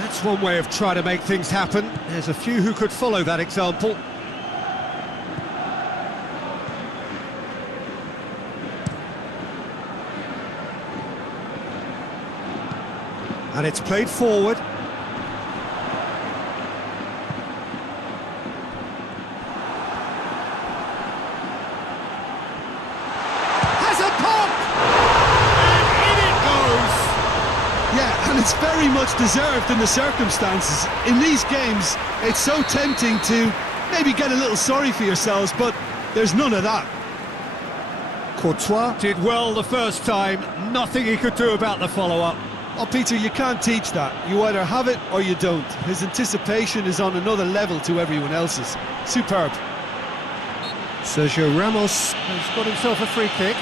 That's one way of trying to make things happen. There's a few who could follow that example. And it's played forward. Has a pop! And in it goes! Yeah, and it's very much deserved in the circumstances. In these games, it's so tempting to maybe get a little sorry for yourselves, but there's none of that. Courtois did well the first time, nothing he could do about the follow-up. Oh, Peter, you can't teach that. You either have it or you don't. His anticipation is on another level to everyone else's. Superb. Sergio Ramos has got himself a free kick.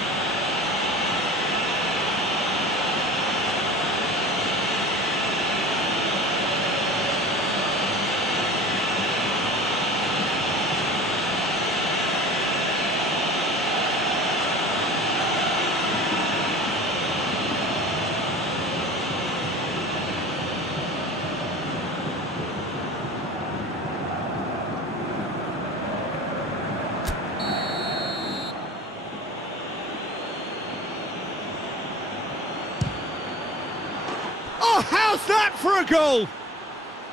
Oh, how's that for a goal?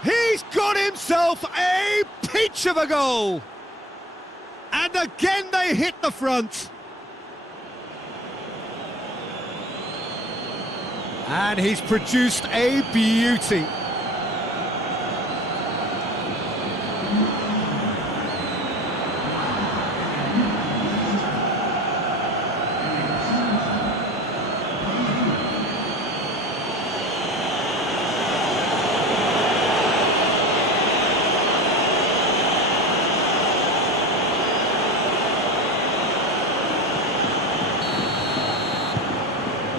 He's got himself a peach of a goal. And again they hit the front. And he's produced a beauty.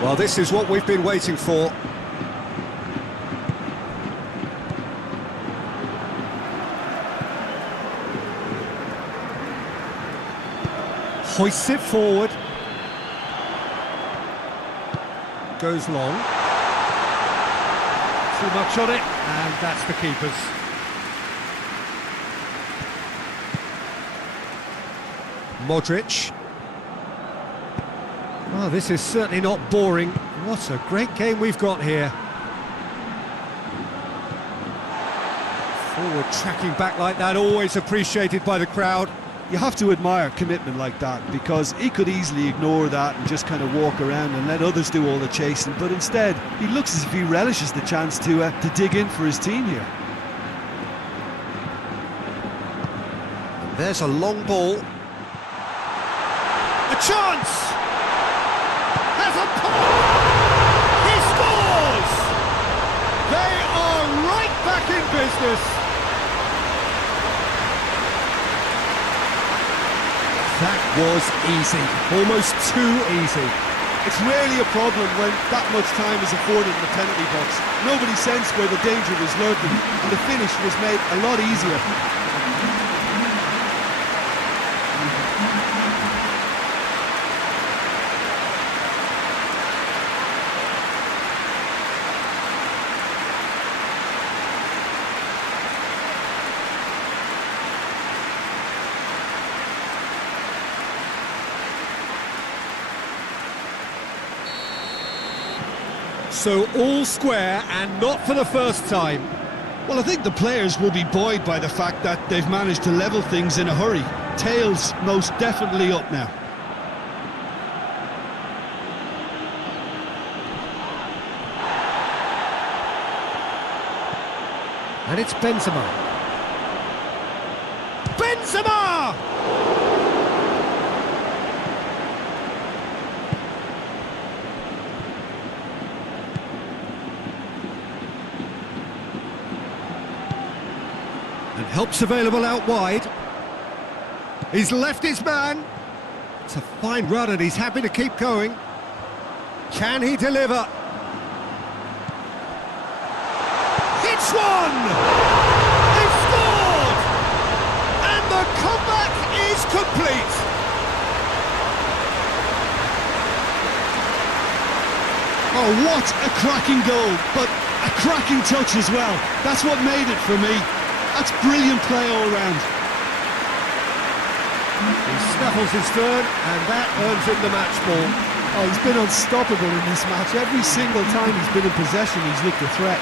Well, this is what we've been waiting for. Hoists it forward. Goes long. Too much on it, and that's the keeper's. Modric. Oh, this is certainly not boring. What a great game we've got here. Forward tracking back like that, always appreciated by the crowd. You have to admire commitment like that, because he could easily ignore that and just kind of walk around and let others do all the chasing, but instead he looks as if he relishes the chance to dig in for his team here. And there's a long ball. A chance! Has a pop! He scores! They are right back in business. That was easy, almost too easy. It's rarely a problem when that much time is afforded in the penalty box. Nobody sensed where the danger was lurking, and the finish was made a lot easier. So all square, and not for the first time. Well, I think the players will be buoyed by the fact that they've managed to level things in a hurry. Tails most definitely up now. And it's Benzema. Benzema! And help's available out wide. He's left his man. It's a fine run and he's happy to keep going. Can he deliver? It's one! They've scored! And the comeback is complete! Oh, what a cracking goal, but a cracking touch as well. That's what made it for me. That's brilliant play all round. He snaffles his turn, and that earns him the match ball. Oh, he's been unstoppable in this match. Every single time he's been in possession, he's looked a threat.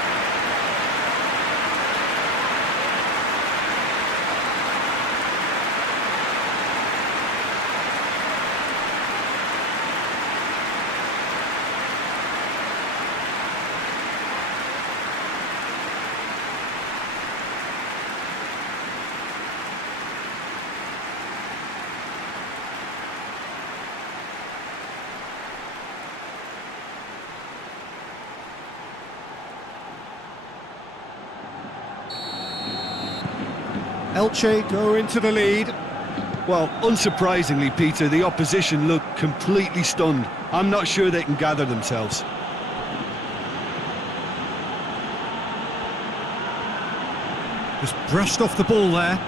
Elche go into the lead. Well, unsurprisingly, Peter, the opposition look completely stunned. I'm not sure they can gather themselves. Just brushed off the ball there.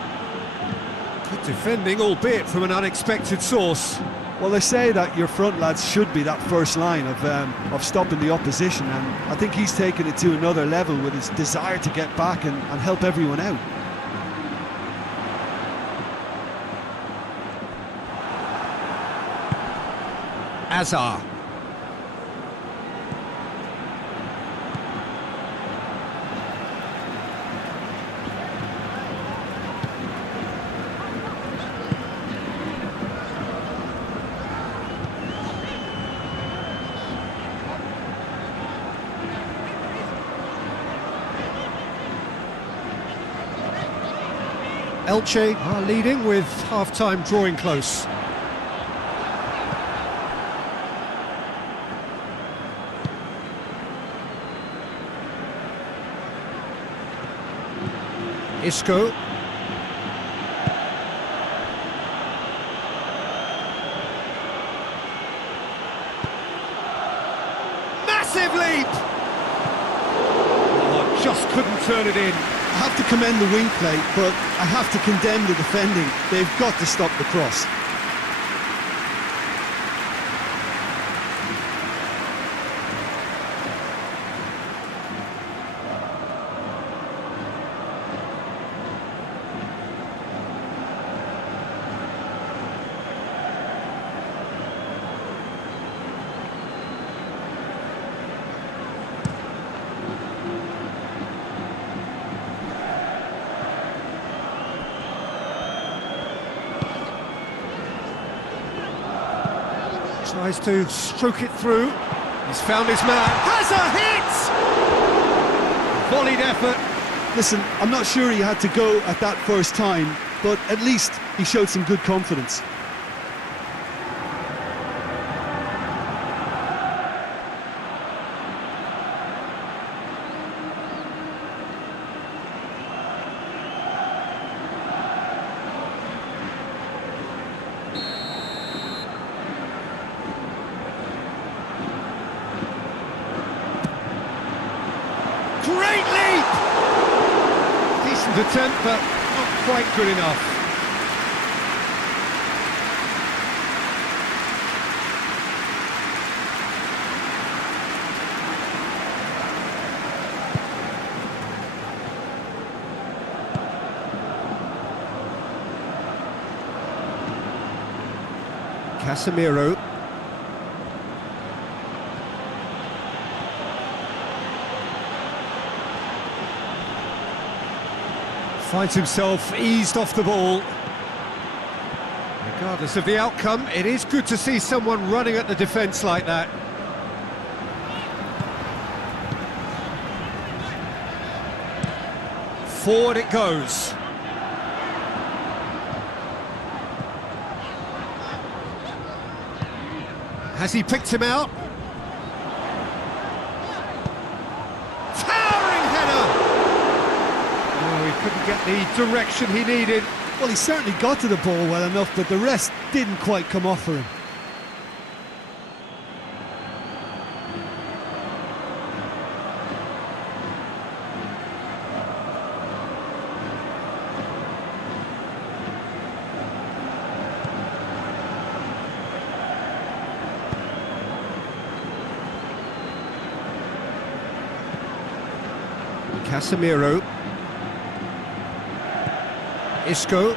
Good defending, albeit from an unexpected source. Well, they say that your front lads should be that first line of stopping the opposition, and I think he's taken it to another level with his desire to get back and help everyone out. Azar. Elche are leading with half-time drawing close. Isco. Massive leap! Oh, just couldn't turn it in. I have to commend the wing play, but I have to condemn the defending. They've got to stop the cross. Tries to stroke it through. He's found his man. Has a hit! Volleyed effort. Listen, I'm not sure he had to go at that first time, but at least he showed some good confidence. Great leap! Decent attempt, but not quite good enough. Casemiro. Finds himself eased off the ball. Regardless of the outcome, it is good to see someone running at the defence like that. Forward it goes. Has he picked him out? Couldn't get the direction he needed. Well, he certainly got to the ball well enough, but the rest didn't quite come off for him. Casemiro. Isco.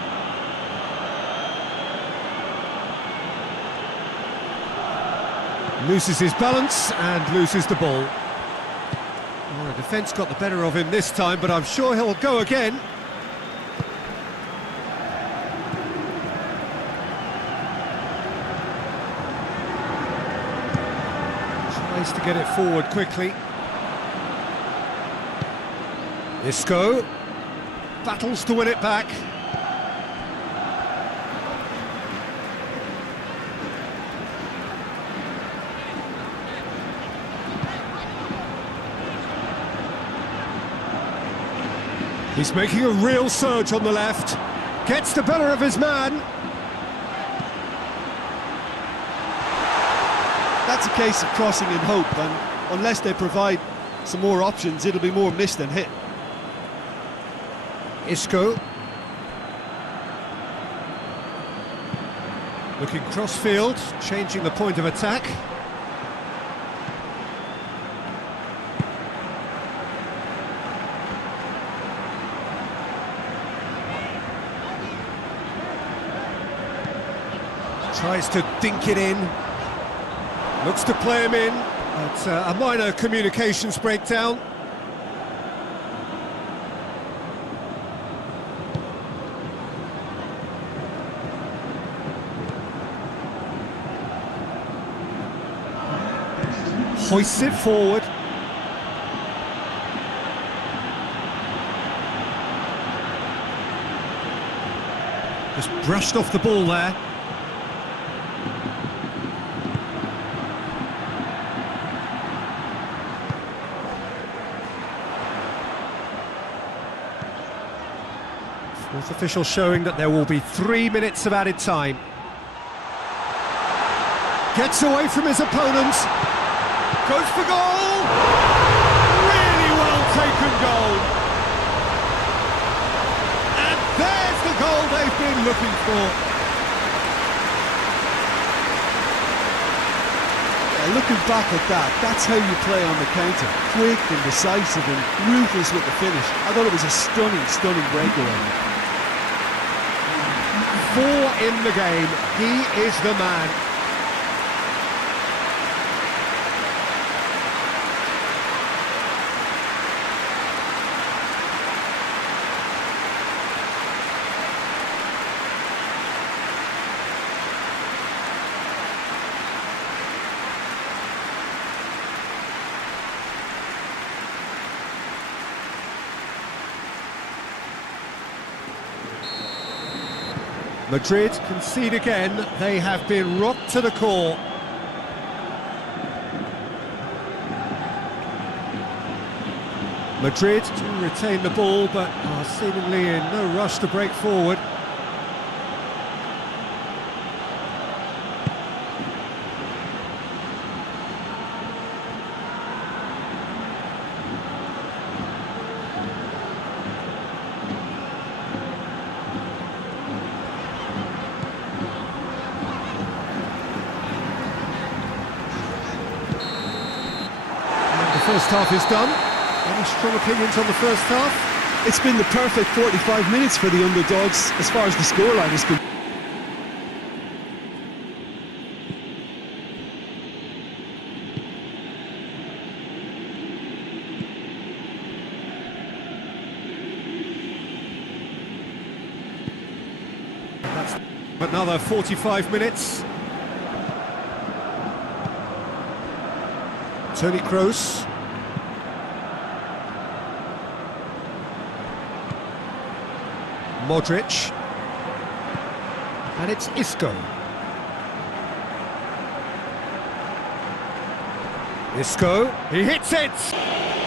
Loses his balance and loses the ball. Well, the defence got the better of him this time, but I'm sure he'll go again. Tries to get it forward quickly. Isco. Battles to win it back. He's making a real surge on the left. Gets the better of his man. That's a case of crossing in hope, and unless they provide some more options, it'll be more miss than hit. Isco. Looking cross-field, changing the point of attack. Tries to dink it in. Looks to play him in, but a minor communications breakdown. Hoists it forward. Just brushed off the ball there. Fourth official showing that there will be 3 minutes of added time. Gets away from his opponents. Goes for goal! Really well taken goal! And there's the goal they've been looking for. Yeah, looking back at that, that's how you play on the counter. Quick and decisive and ruthless with the finish. I thought it was a stunning, stunning breakaway. 4 in the game. He is the man. Madrid concede again. They have been rocked to the core. Madrid do retain the ball, but are seemingly in no rush to break forward. And the first half is done. Any strong opinions on the first half? It's been the perfect 45 minutes for the underdogs as far as the scoreline is concerned. That's another 45 minutes. Toni Kroos. Modric. And it's Isco. Isco, he hits it!